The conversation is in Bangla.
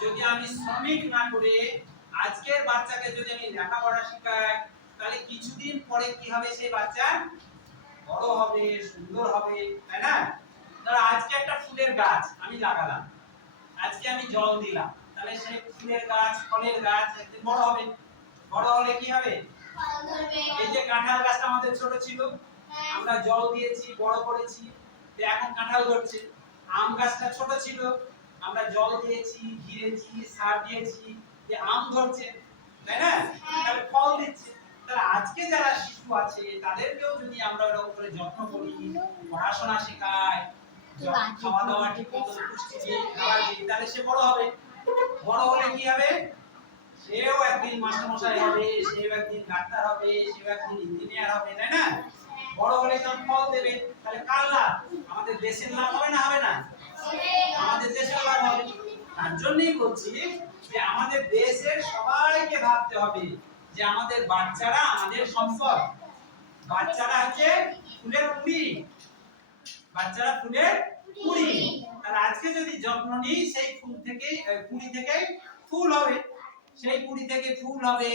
যদি আমি শ্রমিক না করে আজকের বাচ্চাকে যদি আমি লেখাপড়া শেখাই, তাহলে কিছুদিন পরে কি হবে, সেই বাচ্চা বড় হবে, সুন্দর হবে, তাই না? ধরো আজকে একটা ফুলের গাছ আমি লাগালাম, আজকে আমি জল দিলাম, তাহলে সেই ফুলের গাছ, ফলের গাছ একদিন বড় হবে। বড় হলে কি হবে? এই যে কাঁঠাল গাছটা আমাদের ছোট ছিল, আমরা জল দিয়েছি, বড় করেছি, তো এখন কাঁঠাল ধরছে। আম গাছটা ছোট ছিল, আমরা জল দিয়েছি, ঘিরেছি, সার দিয়েছি, যে আম ধরছে, তাই না? তাহলে ফল দিচ্ছে। তাহলে আজকে যারা শিশু আছে তাদেরকেও যদি আমরা এরকম করে যত্ন করি, পড়াশোনা শেখাই, খাওয়া দাওয়া ঠিক মতো পুষ্টি দিয়ে খাবার দিই, তাহলে সে বড় হবে। বড় হলে কি হবে? সেও একদিন মাস্টারমশাই হবে, সেও একদিন ডাক্তার হবে, সেও একদিন ইঞ্জিনিয়ার হবে, তাই না? বড় হলে যখন ফল দেবে, তাহলে কার লাভ? আমাদের দেশের লাভ হবে না হবে না? আমাদের দেশের লাভ হবে। তার জন্যই বলছি যে আমাদের দেশের সবাইকে ভাবতে হবে যে আমাদের বাচ্চারা আমাদের সম্পদ। বাচ্চারা হচ্ছে ফুলের কুড়ি, বাচ্চারা ফুলের কুড়ি। তাহলে আজকে যদি যত্ন নিই, সেই ফুল থেকে কুড়ি থেকে ফুল হবে, সেই কুড়ি থেকে ফুল হবে,